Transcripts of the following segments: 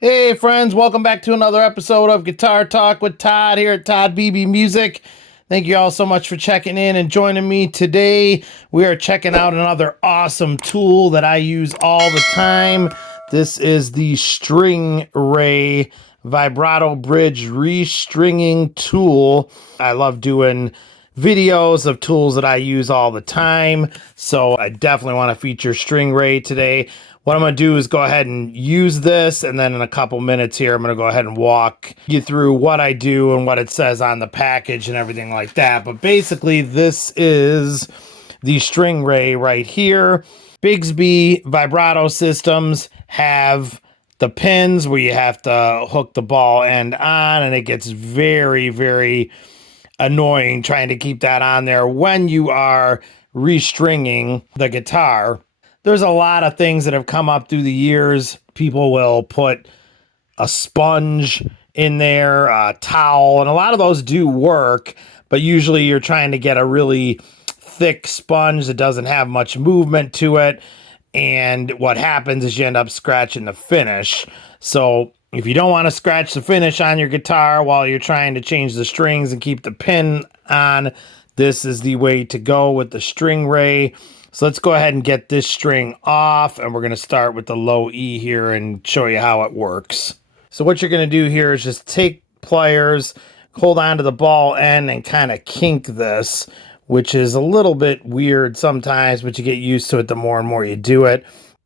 Hey friends, welcome back to another episode of Guitar Talk with Todd here at Todd Beebe Music. Thank you all so much for checking in and joining me today. We are checking out another awesome tool that I use all the time. This is the stringray vibrato bridge restringing tool. I love doing videos of tools that I use all the time, so I definitely want to feature stringray today. What I'm going to do is go ahead and use this, and then in a couple minutes here, I'm going to go ahead and walk you through what I do and what it says on the package and everything like that. But basically, this is the stringray right here. Bigsby vibrato systems have the pins where you have to hook the ball end on, and it gets very, very annoying trying to keep that on there when you are restringing the guitar. There's a lot of things that have come up through the years. People will put a sponge in there, a towel, and a lot of those do work, but usually you're trying to get a really thick sponge that doesn't have much movement to it, and what happens is you end up scratching the finish. So if you don't want to scratch the finish on your guitar while you're trying to change the strings and keep the pin on, this is the way to go with the stringray. So let's go ahead and get this string off, and we're going to start with the low E here and show you how it works. So what you're going to do here is just take pliers, hold on to the ball end, and kind of kink this, which is a little bit weird sometimes, but you get used to it the more and more you do it.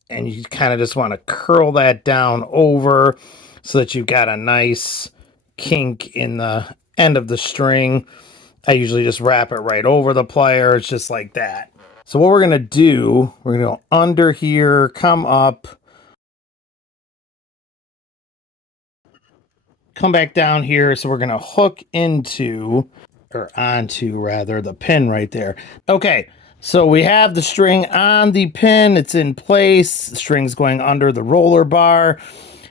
And you kind of just want to curl that down over so that you've got a nice kink in the end of the string. I usually just wrap it right over the pliers, just like that. So what we're going to do, we're going to go under here, come up, come back down here. So we're going to hook into, or onto rather, the pin right there. Okay, so we have the string on the pin. It's in place. The string's going under the roller bar.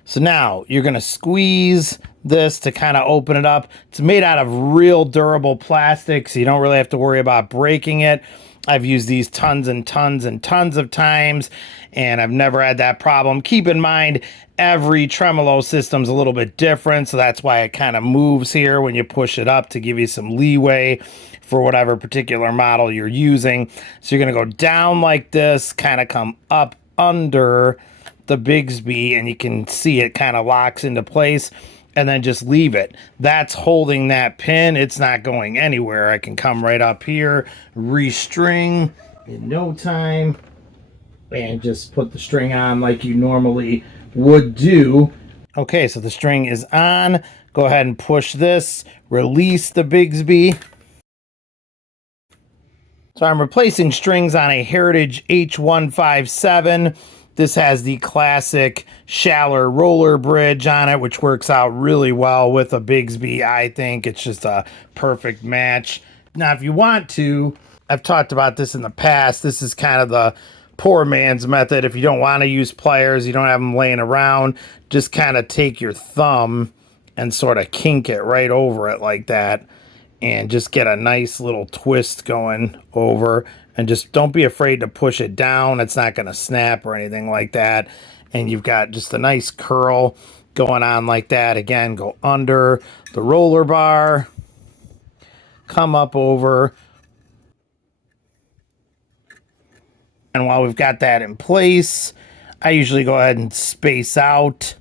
So now you're going to squeeze this to kind of open it up. It's made out of real durable plastic, so you don't really have to worry about breaking it. I've used these tons and tons and tons of times, and I've never had that problem. Keep in mind, every tremolo system's a little bit different, so that's why it kind of moves here when you push it up to give you some leeway for whatever particular model you're using. So you're going to go down like this, kind of come up under the Bigsby, and you can see it kind of locks into place, and then just leave it. That's holding that pin. It's not going anywhere. I can come right up here, restring in no time, and just put the string on like you normally would do. Okay, so the string is on. Go ahead and push this, release the Bigsby. So I'm replacing strings on a Heritage H157. This has the classic shallow roller bridge on it, which works out really well with a Bigsby. I think it's just a perfect match. Now, if you want to, I've talked about this in the past. This is kind of the poor man's method. If you don't want to use pliers, you don't have them laying around, just kind of take your thumb and sort of kink it right over it like that, and just get a nice little twist going over, and just don't be afraid to push it down. It's not going to snap or anything like that. And you've got just a nice curl going on like that. Again, go under the roller bar, come up over. And while we've got that in place, I usually go ahead and space out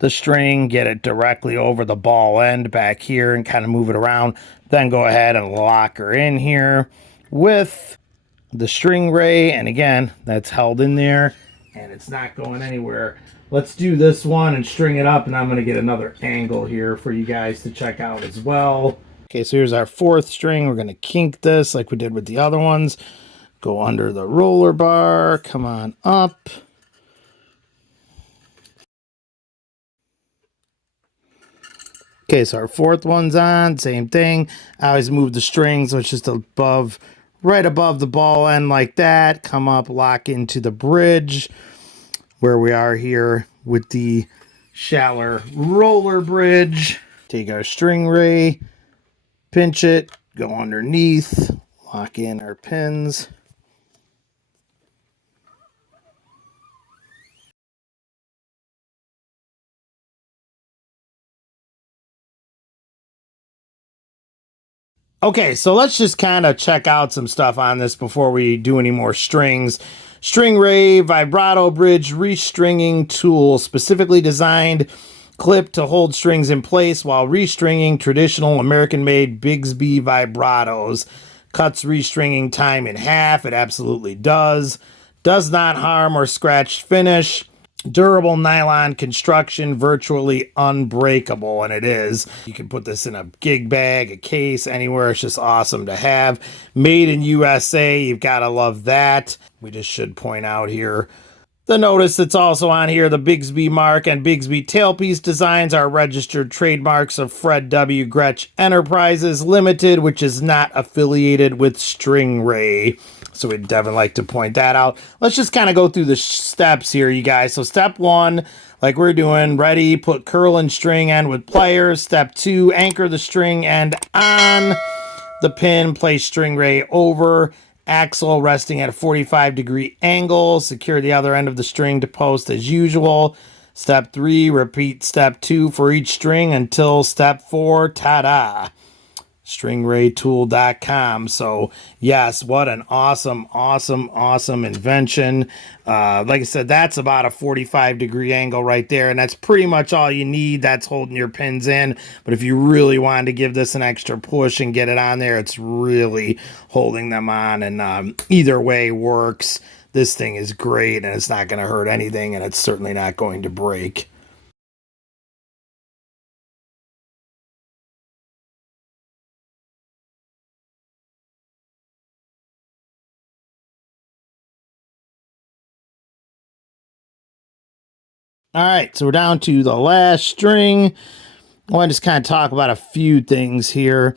the string, get it directly over the ball end back here and kind of move it around. Then go ahead and lock her in here with the stringray, and again, that's held in there and it's not going anywhere. Let's do this one and string it up, and I'm going to get another angle here for you guys to check out as well. Okay, so here's our fourth string. We're going to kink this like we did with the other ones. Go under the roller bar, come on up. Okay, so our fourth one's on, same thing. I always move the string so it's just above, right above the ball end like that. Come up, lock into the bridge where we are here with the shallow roller bridge. Take our stringray, pinch it, go underneath, lock in our pins. Okay, so let's just kind of check out some stuff on this before we do any more strings. Stringray vibrato bridge restringing tool, specifically designed clip to hold strings in place while restringing traditional American-made Bigsby vibratos. Cuts restringing time in half. It absolutely does. Does not harm or scratch finish. Durable nylon construction, virtually unbreakable, and it is. You can put this in a gig bag, a case, anywhere. It's just awesome to have. Made in USA, you've got to love that. We just should point out here the notice that's also on here. The Bigsby mark and Bigsby tailpiece designs are registered trademarks of Fred W. Gretsch Enterprises Limited, which is not affiliated with Stringray. So we'd definitely like to point that out. Let's just kind of go through the steps here, you guys. So step 1, like we're doing, ready, put curl and string end with pliers. Step 2, anchor the string end on the pin, place stringray over, axle resting at a 45-degree angle. Secure the other end of the string to post as usual. Step 3, repeat step 2 for each string until step 4, ta-da. Stringraytool.com. So yes, what an awesome invention. Like I said, that's about a 45-degree angle right there, and that's pretty much all you need. That's holding your pins in, but if you really wanted to give this an extra push and get it on there, it's really holding them on, and either way works. This thing is great, and it's not going to hurt anything, and it's certainly not going to break. All right, so we're down to the last string. I want to just kind of talk about a few things here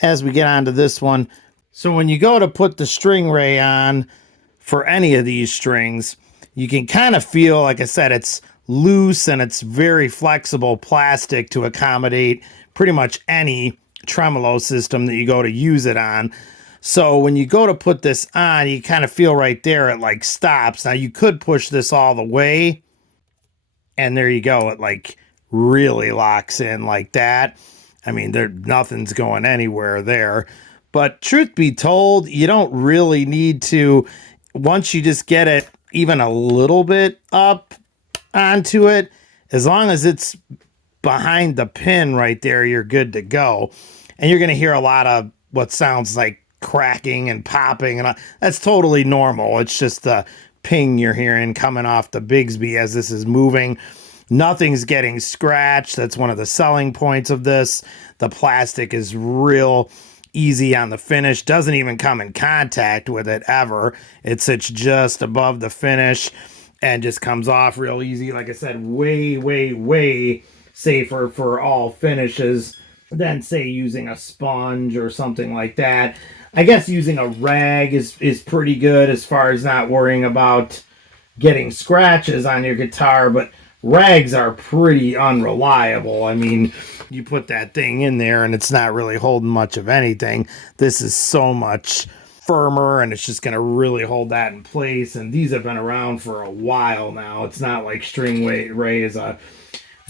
as we get onto this one. So when you go to put the stringray on for any of these strings, you can kind of feel, like I said, it's loose and it's very flexible plastic to accommodate pretty much any tremolo system that you go to use it on. So when you go to put this on, you kind of feel right there it like stops. Now you could push this all the way, and there you go. It like really locks in like that. I mean, nothing's going anywhere there. But truth be told, you don't really need to. Once you just get it even a little bit up onto it, as long as it's behind the pin right there, you're good to go. And you're going to hear a lot of what sounds like cracking and popping, and that's totally normal. It's just the ping you're hearing coming off the Bigsby as this is moving. Nothing's getting scratched. That's one of the selling points of this. The plastic is real easy on the finish. Doesn't even come in contact with it ever. It sits just above the finish and just comes off real easy. Like I said, way safer for all finishes than, say, using a sponge or something like that. I guess using a rag is pretty good as far as not worrying about getting scratches on your guitar, but rags are pretty unreliable. I mean, you put that thing in there and it's not really holding much of anything. This is so much firmer, and it's just going to really hold that in place. And these have been around for a while now. It's not like Stringray is a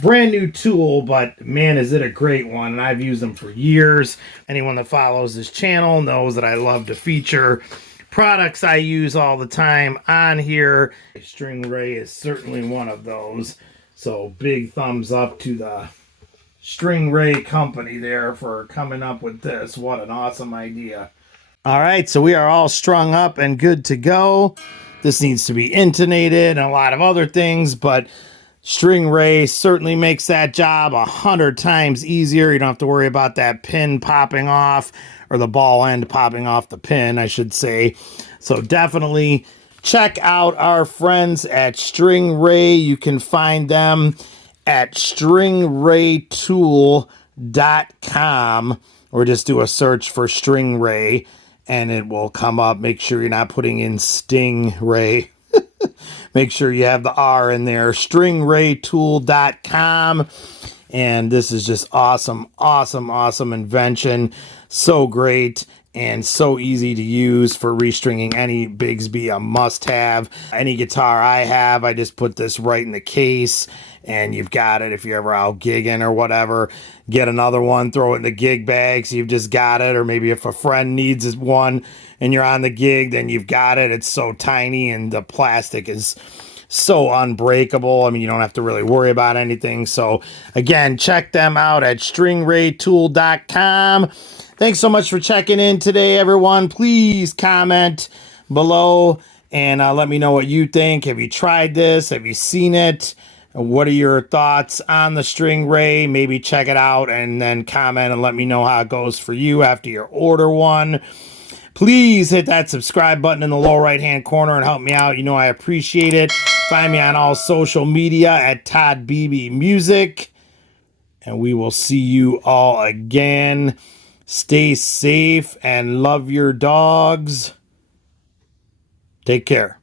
brand new tool, but man, is it a great one. And I've used them for years. Anyone that follows this channel knows that I love to feature products I use all the time on here. Stringray is certainly one of those. So big thumbs up to the Stringray company there for coming up with this. What an awesome idea. All right, so we are all strung up and good to go. This needs to be intonated and a lot of other things, but Stringray certainly makes that job 100 times easier. You don't have to worry about that pin popping off, or the ball end popping off the pin, I should say. So definitely check out our friends at Stringray. You can find them at stringraytool.com, or just do a search for Stringray and it will come up. Make sure you're not putting in Stingray. Make sure you have the R in there. Stringraytool.com. And this is just awesome invention. So great. and so easy to use for restringing any Bigsby, a must-have. Any guitar I have, I just put this right in the case, and you've got it. If you're ever out gigging or whatever, get another one, throw it in the gig bag, so you've just got it. Or maybe if a friend needs one and you're on the gig, then you've got it. It's so tiny, and the plastic is so unbreakable. I mean, you don't have to really worry about anything. So again, check them out at stringraytool.com. Thanks so much for checking in today, everyone. Please comment below and let me know what you think. Have you tried this? Have you seen it? What are your thoughts on the Stringray? Maybe check it out and then comment and let me know how it goes for you after you order one. Please hit that subscribe button in the lower right-hand corner and help me out. You know I appreciate it. Find me on all social media at toddbeebemusic. And we will see you all again. Stay safe and love your dogs. Take care.